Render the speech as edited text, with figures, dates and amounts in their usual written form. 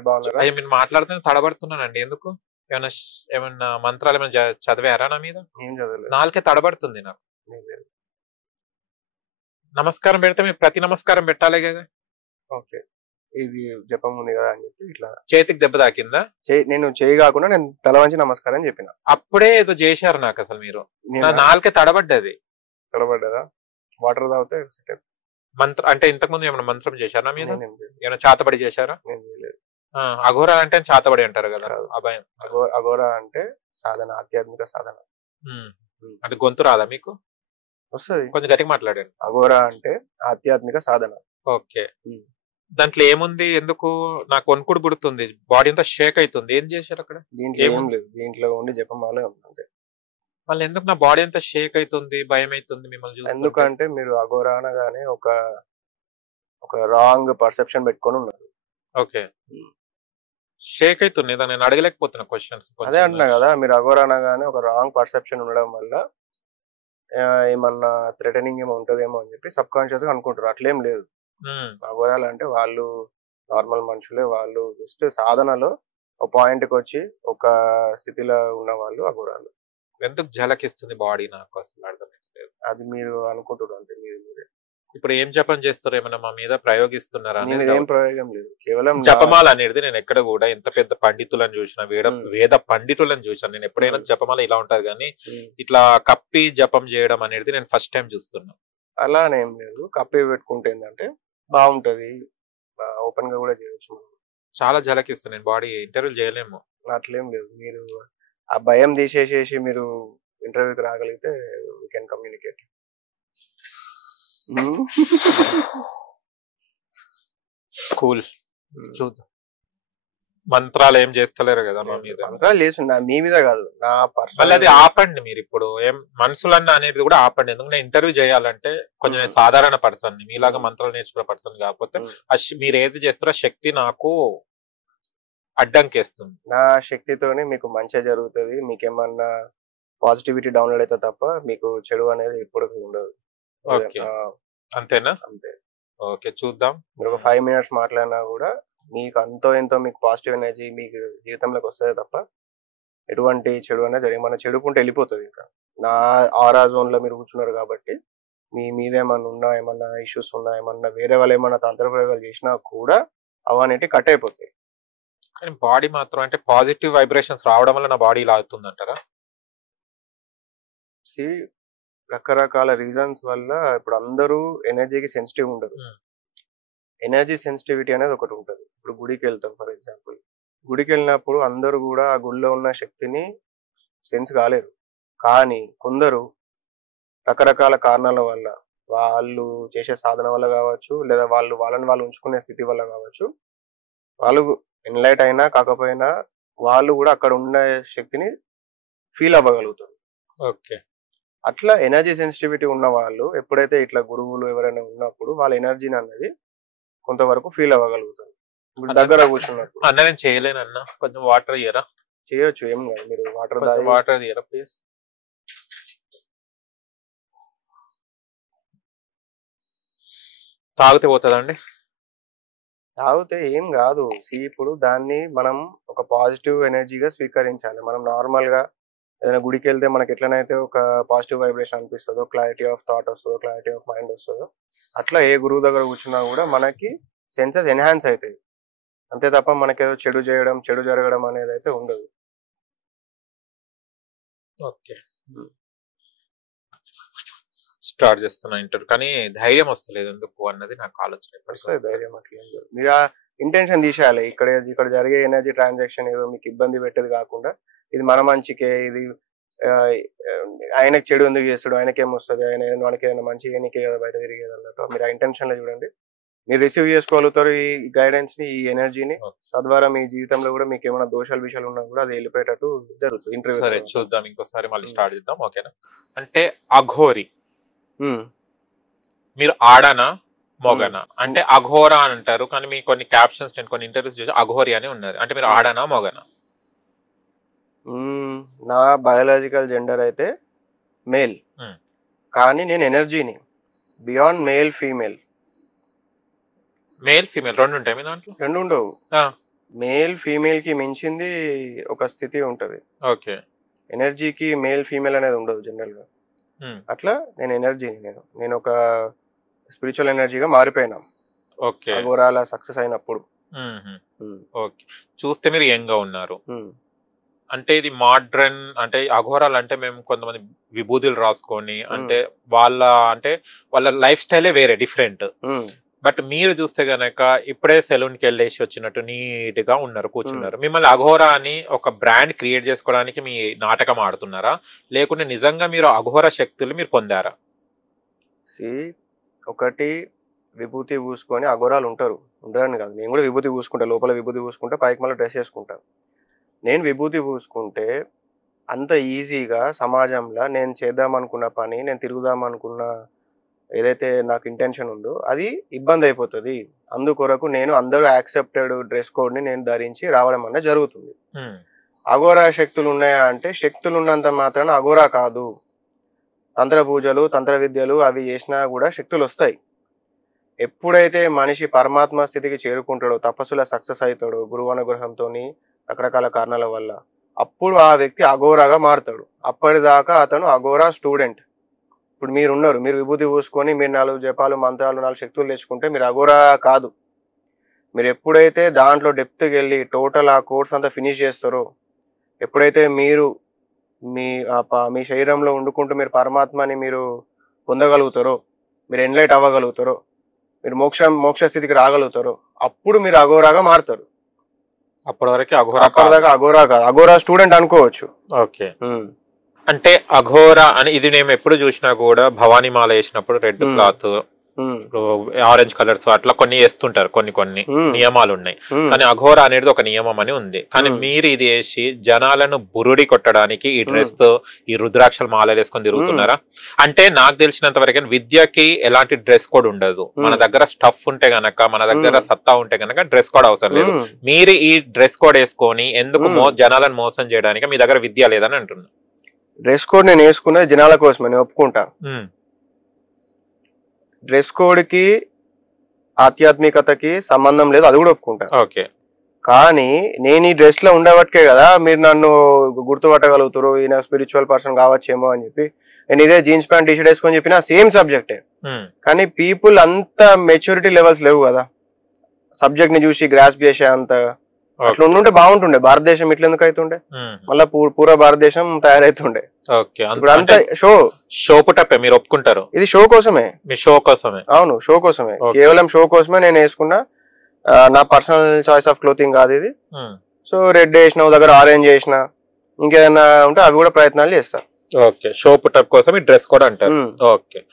మీరు బాగున్నారా? అయ్యో మీరు మాట్లాడుతూనే తడబడుతున్నానండి ఎందుకు? ఏమన్నా ఏమన్నా మంత్రాలు ఏమైనా చదివారా నా మీద? ఏం చదవలేదు. నాలుకే తడబడుతుంది నాకు. ఏం లేదు. నమస్కారం పెడితే మీరు ప్రతి నమస్కారం పెట్టాలి కదా. ఓకే. ఇది జపం ఉంది కదా అని చెప్పి ఇట్లా చేతికి దెబ్బ తాకిందా? నేను చేయి కాకుండా నేను తల వంచి నమస్కారం చెప్పిన. అప్పుడే ఏదో చేశారు నాకు అసలు మీరు. నా నేను నాలుకే తడబడ్డది. తడబడ్డదా? వాటర్ తాగితే సెట్ అయిపోతుంది. మంత్రం అంటే ఇంతకు ముందు ఏమైనా మంత్రం చేశారా నా మీద? నేనేం చేయలేదు. ఏమైనా చాతబడి చేశారా? నేను చేయలేదు. అఘోరా అంటే చాతబడి అంటారు కదా అభయం. అఘోరా అంటే సాధన, ఆధ్యాత్మిక సాధన. అంటే గొంతు రాదా మీకు? వస్తుంది. కొంచెం గట్టిగా మాట్లాడండి. అఘోరా అంటే ఆధ్యాత్మిక సాధన. ఓకే. దాంట్లో ఏముంది? ఎందుకు నాకు వణుకుడు పుడుతుంది, బాడీ అంతా షేక్ అవుతుంది. ఏం చేశారు అక్కడ? దీంట్లో ఏం లేదు. దీంట్లో ఉండి జపమాలే ఉంది అంతే. మళ్ళీ ఎందుకు నా బాడీ అంతా షేక్ అవుతుంది, భయం అవుతుంది మిమ్మల్ని చూస్తుంటే? ఎందుకంటే మీరు అఘోరా అనగానే ఒక రాంగ్ పర్సెప్షన్ పెట్టుకొని ఉన్నారు. ఓకే. షేక్ అవుతుంది. నేను అడగలేకపోతున్నా క్వశ్చన్స్. అదే అంటున్నా కదా, మీరు అఘోరా అనగానే ఒక రాంగ్ పర్సెప్షన్ ఉండడం వల్ల ఏమన్నా థ్రెటనింగ్ ఏమో ఉంటదేమో అని చెప్పి సబ్ కాన్షియస్ గా అనుకుంటారు. అట్లేం లేదు. అఘోరాలు అంటే వాళ్ళు నార్మల్ మనుషులే. వాళ్ళు జస్ట్ సాధనలో ఒక పాయింట్ కి వచ్చి ఒక స్థితిలో ఉన్న వాళ్ళు అఘోరాలు. ఎందుకు జలకిస్తుంది బాడీ నాకు అసలు అర్థమైతలేదు. అది మీరు అనుకుంటారు అంతే. మీరే ఇప్పుడు ఏం జపం చేస్తారు? ఏమైనా మా మీద ప్రయోగిస్తున్నారా? ఏం ప్రయోగం లేదు. కేవలం జపమాల అనేది నేను ఎక్కడ కూడా ఎంత పెద్ద పండితులను చూసిన, వేద పండితులను చూసాను. నేను ఎప్పుడైనా జపమాల ఇలా ఉంటది కానీ ఇట్లా కప్పి జపం చేయడం అనేది నేను ఫస్ట్ టైం చూస్తున్నా. అలానేం లేదు. కప్పి పెట్టుకుంటే ఏంటంటే బాగుంటది, ఓపెన్ గా కూడా చేయొచ్చు. చాలా జలకిస్తుంది. నేను బాడీ ఇంటర్వ్యూ చేయలేము. అట్లేం లేదు. మీరు ఆ భయం తీసేసేసి మీరు ఇంటర్వ్యూకి రాగలిగితే వీ కెన్ కమ్యూనికేట్. కూల్. చూద్దాం. మంత్రాలు ఏం చేస్తలేరు కదా మా మీద? మంత్రాలు చేస్తున్నా మీ మీద కాదు, నా పర్సనల్. అది ఆపండి మీరు. ఇప్పుడు ఏం మనుషులన్న అనేది కూడా ఆపండి. ఎందుకంటే ఇంటర్వ్యూ చేయాలంటే కొంచెం సాధారణ పర్సన్, మీలాగా మంత్రాలు నేర్చుకున్న పర్సన్ కాకపోతే మీరు ఏది చేస్తారో శక్తి నాకు అడ్డంకేస్తుంది. నా శక్తితోనే మీకు మంచిగా జరుగుతుంది. మీకేమన్నా పాజిటివిటీ డౌన్లోడ్ అయితే తప్ప మీకు చెడు అనేది ఎప్పుడు ఉండదు. అంతేనా? అంతే. ఓకే, చూద్దాం. మీరు ఒక 5 minutes మాట్లాడినా కూడా మీకు అంతో ఎంతో మీకు పాజిటివ్ ఎనర్జీ మీకు జీవితంలోకి వస్తుంది తప్ప ఎటువంటి చెడు అనేది జరిగి మన చెడుకుంటే వెళ్ళిపోతుంది. ఇంకా నా ఆరా జోన్ లో మీరు కూర్చున్నారు కాబట్టి మీ మీద ఏమన్నా ఉన్నా, ఏమన్నా ఇష్యూస్ ఉన్నా, ఏమన్నా వేరే వాళ్ళు ఏమన్నా తంత్రప్రయోగాలు చేసినా కూడా అవన్నీ కట్ అయిపోతాయి. కానీ బాడీ మాత్రం అంటే పాజిటివ్ వైబ్రేషన్స్ రావడం వల్ల నా బాడీ ఇలా అవుతుంది అంటారా? రకరకాల రీజన్స్ వల్ల ఇప్పుడు అందరూ ఎనర్జీకి సెన్సిటివ్ ఉండదు. ఎనర్జీ సెన్సిటివిటీ అనేది ఒకటి ఉంటుంది. ఇప్పుడు గుడికి వెళ్తాం ఫర్ ఎగ్జాంపుల్. గుడికి వెళ్ళినప్పుడు అందరూ కూడా ఆ గుడిలో ఉన్న శక్తిని సెన్స్ కాలేరు. కానీ కొందరు రకరకాల కారణాల వల్ల, వాళ్ళు చేసే సాధన వల్ల కావచ్చు, లేదా వాళ్ళని వాళ్ళు ఉంచుకునే స్థితి వల్ల కావచ్చు, వాళ్ళు ఎన్లైట్ అయినా కాకపోయినా వాళ్ళు కూడా అక్కడ ఉన్న శక్తిని ఫీల్ అవ్వగలుగుతారు. ఓకే. అట్లా ఎనర్జీ సెన్సిటివిటీ ఉన్న వాళ్ళు ఎప్పుడైతే ఇట్లా గురువులు ఎవరైనా ఉన్నప్పుడు వాళ్ళ ఎనర్జీని అన్నది కొంతవరకు ఫీల్ అవ్వగలుగుతారు. దగ్గర కూర్చున్నప్పుడు. అన్న నేను చేయలేను అన్న, కొంచెం వాటర్ ఇయ్యరా? చేయొచ్చు, ఏం కాదు. మీరు వాటర్ ఇయ్యరా ప్లీజ్? తాగితే పోతుందండి? తాగితే ఏం కాదు. ఇప్పుడు దాన్ని మనం ఒక పాజిటివ్ ఎనర్జీగా స్వీకరించాలి. మనం నార్మల్ గా ఏదైనా గుడికి వెళ్తే మనకి ఎట్లనైతే ఒక పాజిటివ్ వైబ్రేషన్ అనిపిస్తుందో, క్లారిటీ ఆఫ్ థాట్ వస్తుందో, క్లారిటీ ఆఫ్ మైండ్ వస్తుందో, అట్లా ఏ గురువు దగ్గర కూర్చున్నా కూడా మనకి సెన్సెస్ ఎన్హాన్స్ అవుతాయి. అంతే తప్ప మనకేదో చెడు చేయడం, చెడు జరగడం అనేది అయితే ఉండదు. ఓకే, స్టార్ట్ చేస్తున్నా ఇంటర్వ్యూ. కానీ ధైర్యం వస్తలేదు ఎందుకు అన్నది నాకు ఆలోచన. వస్తుంది ధైర్యం. అట్లా మీరు ఆ ఇంటెన్షన్ తీసేయాలి. ఇక్కడ జరిగే ఎనర్జీ ట్రాన్సాక్షన్ ఏదో మీకు ఇబ్బంది పెట్టేది కాకుండా, ఇది మన మంచికే, ఇది ఆయనకు చెడు ఎందుకు చేస్తాడు, ఆయనకేమొస్తుంది, ఆయన మనకి ఏదైనా మంచి నీకే కదా బయట తిరిగేది అన్నట్టు మీరు ఆ ఇంటెన్షన్ లో చూడండి. మీరు రిసీవ్ చేసుకోగలుగుతారు ఈ గైడెన్స్ ని, ఈ ఎనర్జీని. తద్వారా మీ జీవితంలో కూడా మీకు ఏమైనా విషయాలు ఉన్నా కూడా అది వెళ్ళిపోయేటట్టు జరుగుతుంది. ఇంటర్వ్యూ. సరే చూద్దాం, ఇంకోసారి మళ్ళీ స్టార్ట్ చేద్దాం. ఓకేనా? అంటే అఘోరి మీరు ఆడనా మొగనా? అంటే అఘోరా అని అంటారు, కానీ మీ కొన్ని క్యాప్షన్స్ నేను కొన్ని ఇంటర్వ్యూస్ చేసి అఘోరి అని ఉన్నారు. అంటే మీరు ఆడనా మొగనా? నా బయాలజికల్ జెండర్ అయితే మేల్, కానీ నేను ఎనర్జీని beyond male female. Male female రెండు ఉంటాయి మీ దాంట్లో? రెండు ఉండవు. మేల్ ఫీమేల్ కి మించింది ఒక స్థితి ఉంటది. ఓకే. ఎనర్జీకి మేల్ ఫీమేల్ అనేది ఉండదు జనరల్ గా. అట్లా నేను ఎనర్జీని నేను ఒక స్పిరిచువల్ ఎనర్జీగా మారిపోయినా ఓకే. అఘోరాల సక్సెస్ అయినప్పుడు. ఓకే. చూస్తే మీరు యంగ్ గా ఉన్నారు. అంటే ఇది మోడ్రన్ అంటే అఘోరాలు అంటే మేము కొంతమంది విభూతులు రాసుకొని అంటే వాళ్ళ లైఫ్ స్టైలే వేరే డిఫరెంట్. బట్ మీరు చూస్తే గనక ఇప్పుడే సెలూన్ కి వెళ్ళేసి వచ్చినట్టు నీట్ గా ఉన్నారు, కూర్చున్నారు. మిమ్మల్ని అఘోరా అని ఒక బ్రాండ్ క్రియేట్ చేసుకోవడానికి మీ నాటకం ఆడుతున్నారా, లేకుంటే నిజంగా మీరు అఘోర శక్తులు మీరు పొందారా? ఒకటి విభూతి పూసుకొని అఘోరాలు ఉంటారు, ఉండరని కాదు. నేను కూడా విభూతి పూసుకుంటా, లోపల విభూతి పూసుకుంటా, పైకి మళ్ళీ డ్రెస్ వేసుకుంటాను. నేను విభూతి పూసుకుంటే అంత ఈజీగా సమాజంలో నేను చేద్దామనుకున్న పని, నేను తిరుగుదామనుకున్న ఏదైతే నాకు ఇంటెన్షన్ ఉందో అది ఇబ్బంది అయిపోతుంది. అందుకొరకు నేను అందరూ యాక్సెప్టెడ్ డ్రెస్ కోడ్ని నేను ధరించి రావడం అనేది జరుగుతుంది. అఘోరా శక్తులు ఉన్నాయా అంటే శక్తులు ఉన్నంత మాత్రాన అఘోరా కాదు. తంత్ర పూజలు, తంత్ర విద్యలు అవి చేసినా కూడా శక్తులు వస్తాయి. ఎప్పుడైతే మనిషి పరమాత్మ స్థితికి చేరుకుంటాడో, తపస్సులో సక్సెస్ అవుతాడో గురువు అనుగ్రహంతో రకరకాల కారణాల వల్ల, అప్పుడు ఆ వ్యక్తి అఘోరాగా మారుతాడు. అప్పటిదాకా అతను అఘోరా స్టూడెంట్. ఇప్పుడు మీరు ఉన్నారు, మీరు విభూతి పూసుకొని మీరు 4 జపాలు మంత్రాలు 4 శక్తులు తెచ్చుకుంటే మీరు అఘోరా కాదు. మీరు ఎప్పుడైతే దాంట్లో డెప్త్కి వెళ్ళి టోటల్ ఆ కోర్స్ అంతా ఫినిష్ చేస్తారో, ఎప్పుడైతే మీరు మీ శరీరంలో వండుకుంటూ మీరు పరమాత్మని మీరు పొందగలుగుతారో, మీరు ఎన్లైట్ అవ్వగలుగుతారో, మీరు మోక్ష స్థితికి రాగలుగుతారో, అప్పుడు మీరు అఘోరాగా మారుతారు. అప్పటి వరకు అఘోరా కాదు, అఘోరా స్టూడెంట్ అనుకోవచ్చు. ఓకే. అంటే అఘోరా అని ఇది నేను ఎప్పుడు చూసినా కూడా భవానీ మాల వేసినప్పుడు రెడ్ క్లాత్, ఆరెంజ్ కలర్స్ అట్లా కొన్ని వేస్తుంటారు, కొన్ని నియమాలు ఉన్నాయి. కానీ అఘోరా అనేది ఒక నియమం అని ఉంది. కానీ మీరు ఇది వేసి జనాలను బురుడి కొట్టడానికి ఈ డ్రెస్, ఈ రుద్రాక్షల మాలలు వేసుకొని తిరుగుతున్నారా? అంటే నాకు తెలిసినంత వరకు విద్యకి ఎలాంటి డ్రెస్ కోడ్ ఉండదు. మన దగ్గర స్టఫ్ ఉంటే గనక, మన దగ్గర సత్తా ఉంటే గనక డ్రెస్ కోడ్ అవసరం లేదు. మీరు ఈ డ్రెస్ కోడ్ వేసుకొని ఎందుకు జనాలను మోసం చేయడానికి? మీ దగ్గర విద్య లేదని అంటున్నా. డ్రెస్ కోడ్ నేను వేసుకున్నది జనాల కోసమే, నేను ఒప్పుకుంటా. డ్రెస్ కోడ్ కి ఆధ్యాత్మికతకి సంబంధం లేదు, అది కూడా ఒప్పుకుంటా. ఓకే. కానీ నేను ఈ డ్రెస్ లో ఉండబట్టే కదా మీరు నన్ను గుర్తుపట్టగలుగుతారు, ఈయన స్పిరిచువల్ పర్సన్ కావచ్చేమో అని చెప్పి. నేను ఇదే జీన్స్ ప్యాంట్ టీషర్ట్ వేసుకొని చెప్పిన సేమ్ సబ్జెక్టే. కానీ పీపుల్ అంత మెచ్యూరిటీ లెవెల్స్ లేవు కదా సబ్జెక్ట్ ని చూసి గ్రాస్ప్ చేసే అంత. అట్లా ఉండుంటే బాగుంటుండే. భారతదేశం ఇట్లా ఎందుకు అవుతుండే? మళ్ళా పూర్వ భారతదేశం తయారైతుండే. ఇప్పుడు అంతా షో పుటప్పే, మీరు ఒప్పుకుంటారు? ఇది షో కోసమే. మీ షో కోసమే? అవును, షో కోసమే, కేవలం షో కోసమే నేను వేసుకున్నా. నా పర్సనల్ చాయిస్ ఆఫ్ క్లోతింగ్ కాదు ఇది. సో రెడ్ వేసిన, దగ్గర ఆరెంజ్ వేసిన, ఇంకేదైనా ఉంటే అవి కూడా ప్రయత్నాలు చేస్తా. ఓకే. షో పుటప్ కోసం ఈ డ్రెస్ కూడా అంటారు. ఓకే.